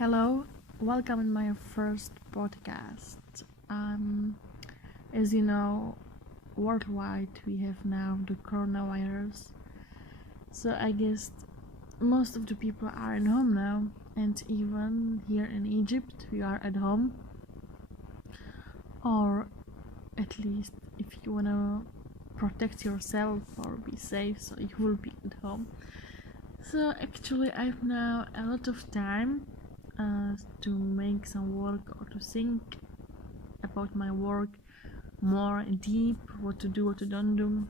Hello, welcome in my first podcast. As you know, worldwide we have now the coronavirus. So I guess most of the people are at home now, and even here in Egypt we are at home. Or at least if you wanna protect yourself or be safe, so you will be at home. So actually I've now a lot of time to make some work or to think about my work more deep, what to do, what to don't do.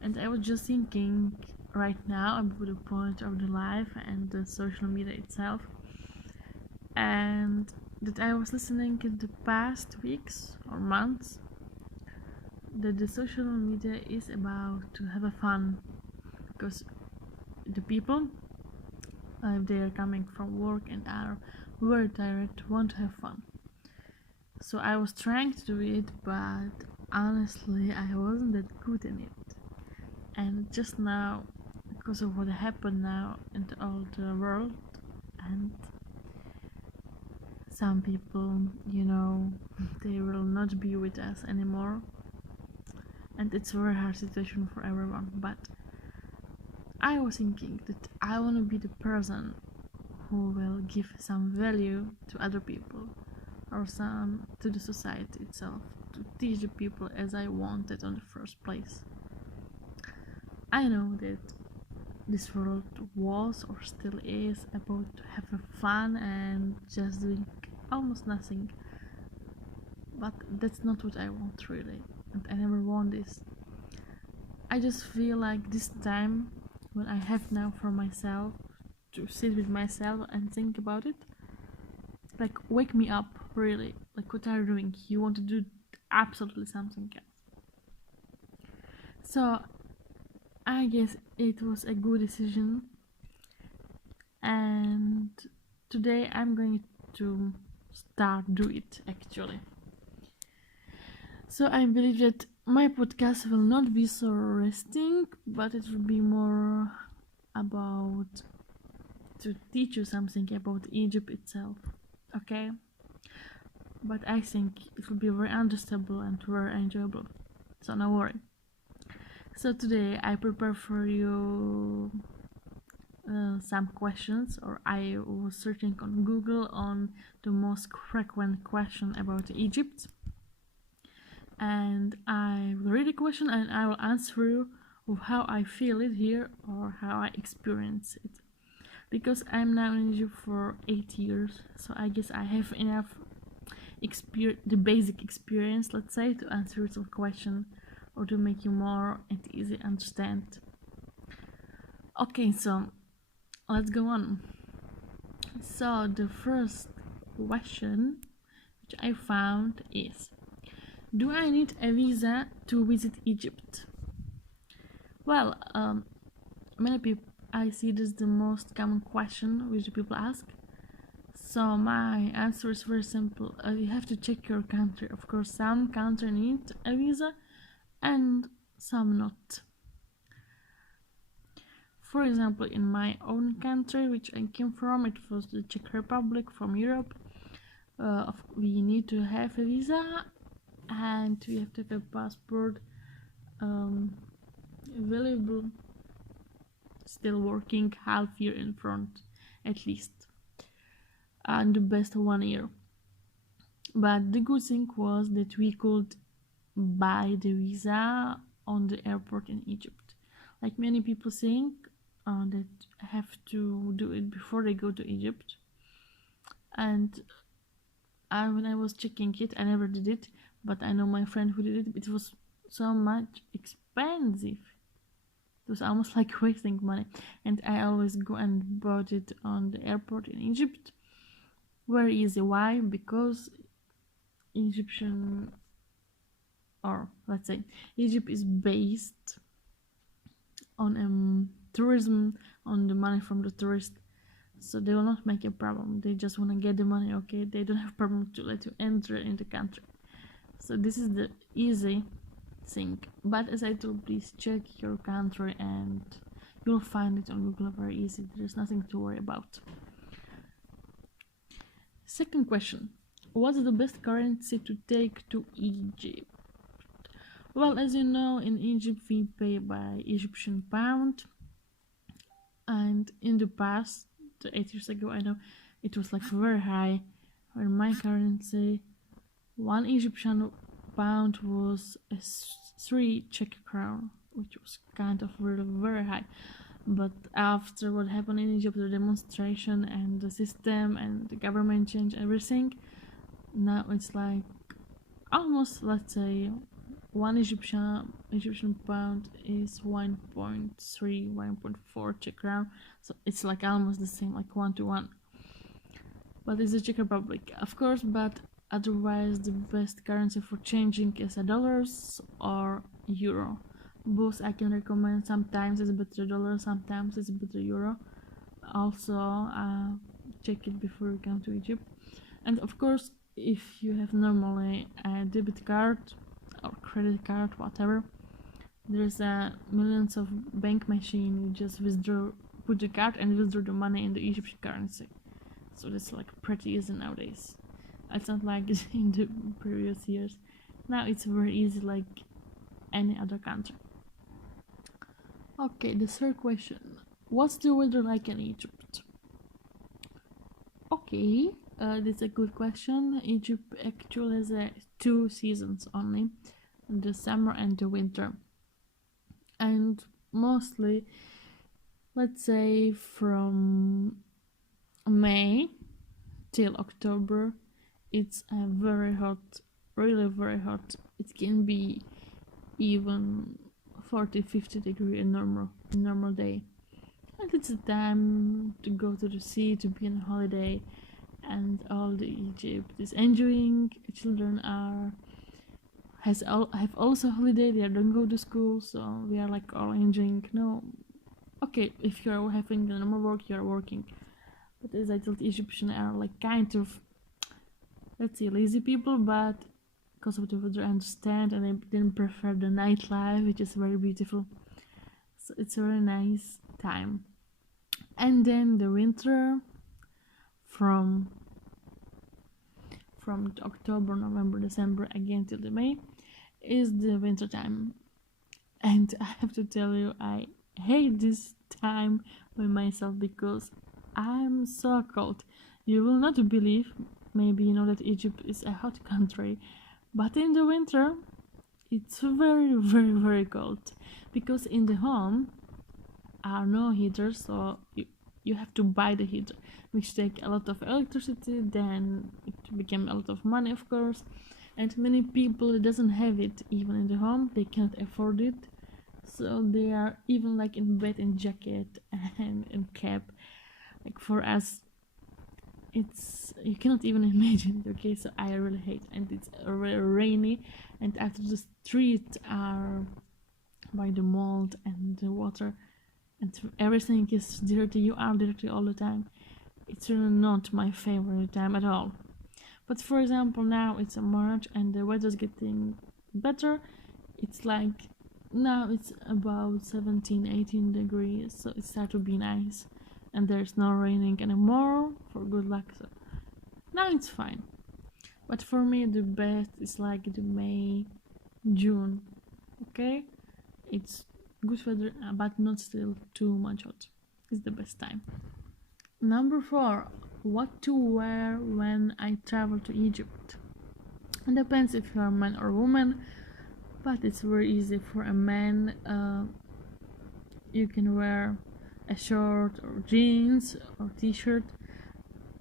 And I was just thinking right now about the point of the life and the social media itself, and that I was listening in the past weeks or months that the social media is about to have a fun, because the people, if they are coming from work and are very tired, want to have fun. So I was trying to do it, but honestly I wasn't that good in it. And just now, because of what happened now in all the world, and some people, they will not be with us anymore, and it's a very hard situation for everyone. But I was thinking that I want to be the person who will give some value to other people, or some to the society itself, to teach the people as I wanted in the first place. I know that this world was or still is about to have fun and just doing almost nothing, but that's not what I want really, and I never want this. I just feel like this time when I have now for myself to sit with myself and think about it, like wake me up really, like what are you doing? You want to do absolutely something else. So I guess it was a good decision, and today I'm going to start do it actually. So I believe that my podcast will not be so resting, but it will be more about to teach you something about Egypt itself, okay? But I think it will be very understandable and very enjoyable, so no worry. So today I prepare for you some questions, or I was searching on Google on the most frequent question about Egypt, and I will read the question and I will answer you of how I feel it here or how I experience it, because I'm now in Egypt for 8 years, so I guess I have enough the basic experience, let's say, to answer some question or to make you more and easy understand. Okay, so let's go on. So the first question which I found is, do I need a visa to visit Egypt? Well, many people, I see this is the most common question which people ask. So my answer is very simple. You have to check your country. Of course, some countries need a visa and some not. For example, in my own country, which I came from, it was the Czech Republic from Europe. We need to have a visa and we have to have a passport available, still working half year in front at least, and the best 1 year. But the good thing was that we could buy the visa on the airport in Egypt. Like many people think that have to do it before they go to Egypt, and when I was checking it, I never did it, but I know my friend who did it. It was so much expensive. It was almost like wasting money, and I always go and bought it on the airport in Egypt. Very easy. Why? Because Egyptian, or let's say Egypt is based on tourism, on the money from the tourist, so they will not make a problem. They just want to get the money, okay? They don't have problem to let you enter in the country. So this is the easy thing. But as I told, please check your country and you'll find it on Google very easy. There's nothing to worry about. Second question: what's the best currency to take to Egypt? Well, as you know, in Egypt we pay by Egyptian pound, and in the past, 8 years ago, I know it was like very high. When my currency, one Egyptian pound was a 3 Czech crown, which was kind of really very high. But after what happened in Egypt, the demonstration and the system and the government change everything, now it's like almost, let's say, one Egyptian pound is 1.3, 1.4 Czech crown, so it's like almost the same, like 1 to 1. But it's the Czech Republic, of course. But otherwise, the best currency for changing is a dollars or euro. Both I can recommend. Sometimes it's better dollar, sometimes it's better euro. Also, check it before you come to Egypt. And of course, if you have normally a debit card or credit card, whatever, there's millions of bank machine. You just put the card and withdraw the money in the Egyptian currency. So that's like pretty easy nowadays. It's not like in the previous years. Now it's very easy, like any other country. Okay, the third question: what's the weather like in Egypt? Okay, that's a good question. Egypt actually has 2 seasons only, the summer and the winter. And mostly, let's say from May till October, it's very hot, really very hot. It can be even 40-50 degree in normal day. And it's a time to go to the sea, to be on holiday, and all the Egypt is enjoying. Children have also holiday. They don't go to school, so we are like all enjoying. No, okay, if you are having a normal work, you are working. But as I told, Egyptians are like kind of, let's say, lazy people, but because of the weather, I understand, and I didn't prefer the nightlife, which is very beautiful. So it's a very nice time. And then the winter, from October, November, December again till the May, is the winter time. And I have to tell you, I hate this time by myself because I'm so cold. You will not believe, maybe you know that Egypt is a hot country, but in the winter it's very, very, very cold, because in the home are no heaters, so you have to buy the heater, which take a lot of electricity. Then it became a lot of money, of course, and many people doesn't have it even in the home. They can't afford it, so they are even like in bed in jacket and in cap. Like for us, it's, you cannot even imagine it. Okay, so I really hate, and it's really rainy, and after the streets are by the mold and the water, and everything is dirty. You are dirty all the time. It's really not my favorite time at all. But for example, now it's March and the weather's getting better. It's like now it's about 17-18 degrees, so it starts to be nice, and there's no raining anymore, for good luck. So now it's fine. But for me, the best is like the May, June. Okay, it's good weather, but not still too much hot. It's the best time. Number 4: what to wear when I travel to Egypt? It depends if you are a man or woman, but it's very easy for a man. You can wear a shirt or jeans or t-shirt,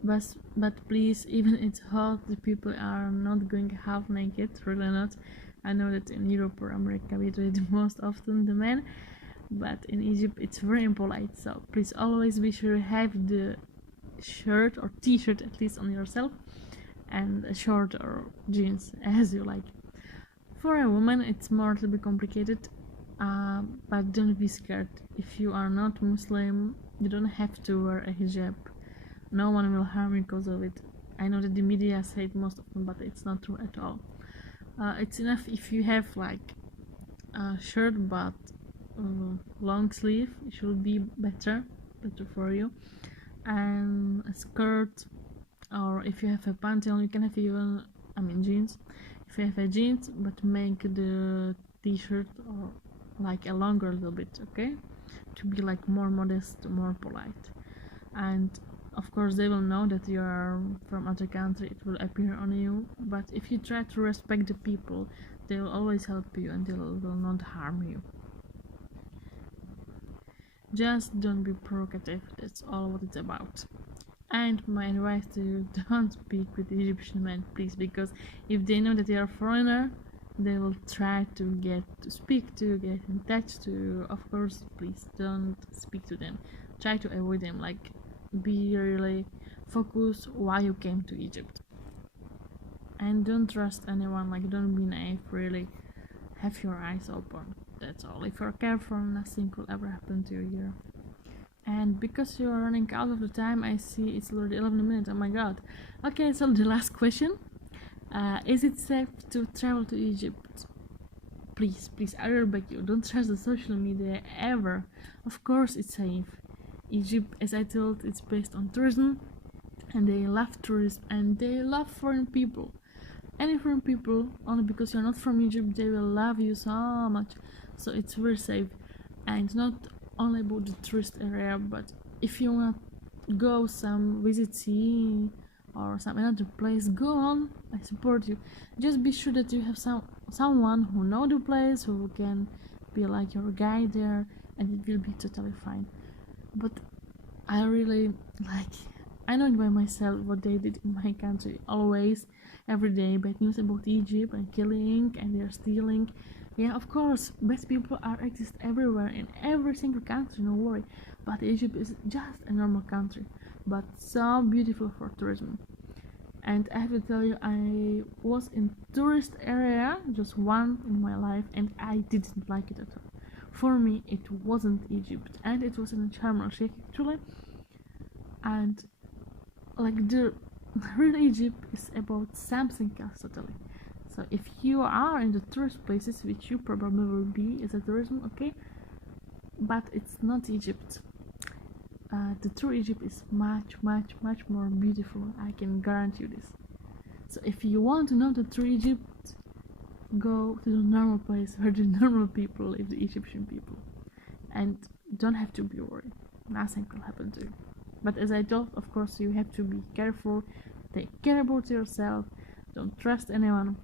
but please, even it's hot, the people are not going half naked, really not. I know that in Europe or America we do it most often, the men, but in Egypt it's very impolite, so please always be sure you have the shirt or t-shirt at least on yourself, and a short or jeans as you like. For a woman it's more a little bit complicated, but don't be scared. If you are not Muslim, you don't have to wear a hijab. No one will harm you because of it. I know that the media say it most often, but it's not true at all. It's enough if you have like a shirt but long sleeve. It should be better for you, and a skirt or if you have a pantalon, you can have even, I mean, jeans. If you have a jeans, but make the t-shirt or like a longer little bit, okay, to be like more modest, more polite. And of course they will know that you are from other country, it will appear on you, but if you try to respect the people, they will always help you and they will not harm you. Just don't be provocative, that's all what it's about. And my advice to you, don't speak with Egyptian men, please, because if they know that you are a foreigner, they will try to get to speak to you, get in touch to you. Of course, please don't speak to them. Try to avoid them, like be really focused why you came to Egypt. And don't trust anyone, like don't be naive, really. Have your eyes open. That's all. If you're careful, nothing will ever happen to you here. And because you're running out of the time, I see it's already 11 minutes. Oh my god. Okay, so the last question. Is it safe to travel to Egypt? Please, please, I really beg you, don't trust the social media ever. Of course it's safe. Egypt, as I told, it's based on tourism, and they love tourism, and they love foreign people. Any foreign people, only because you're not from Egypt, they will love you so much. So it's very safe. And not only about the tourist area, but if you want to go some visit sea or some another place, go on, I support you. Just be sure that you have someone who know the place, who can be like your guide there, and it will be totally fine. But I really like, I know it by myself what they did in my country. Always, every day, bad news about Egypt and killing and they're stealing. Yeah, of course, bad people are exist everywhere in every single country, no worry. But Egypt is just a normal country, but so beautiful for tourism. And I have to tell you, I was in tourist area, just one in my life, and I didn't like it at all. For me, it wasn't Egypt, and it was in Sharm el Sheikh actually. And like the real Egypt is about something else totally. So if you are in the tourist places, which you probably will be as a tourism, okay, but it's not Egypt. The true Egypt is much, much, much more beautiful. I can guarantee you this. So if you want to know the true Egypt, go to the normal place where the normal people live, the Egyptian people, and don't have to be worried. Nothing will happen to you. But as I told, of course, you have to be careful. Take care about yourself. Don't trust anyone.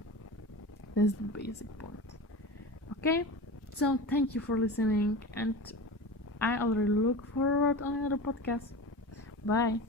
That's the basic point. Okay? So thank you for listening, and I already look forward on another podcast. Bye.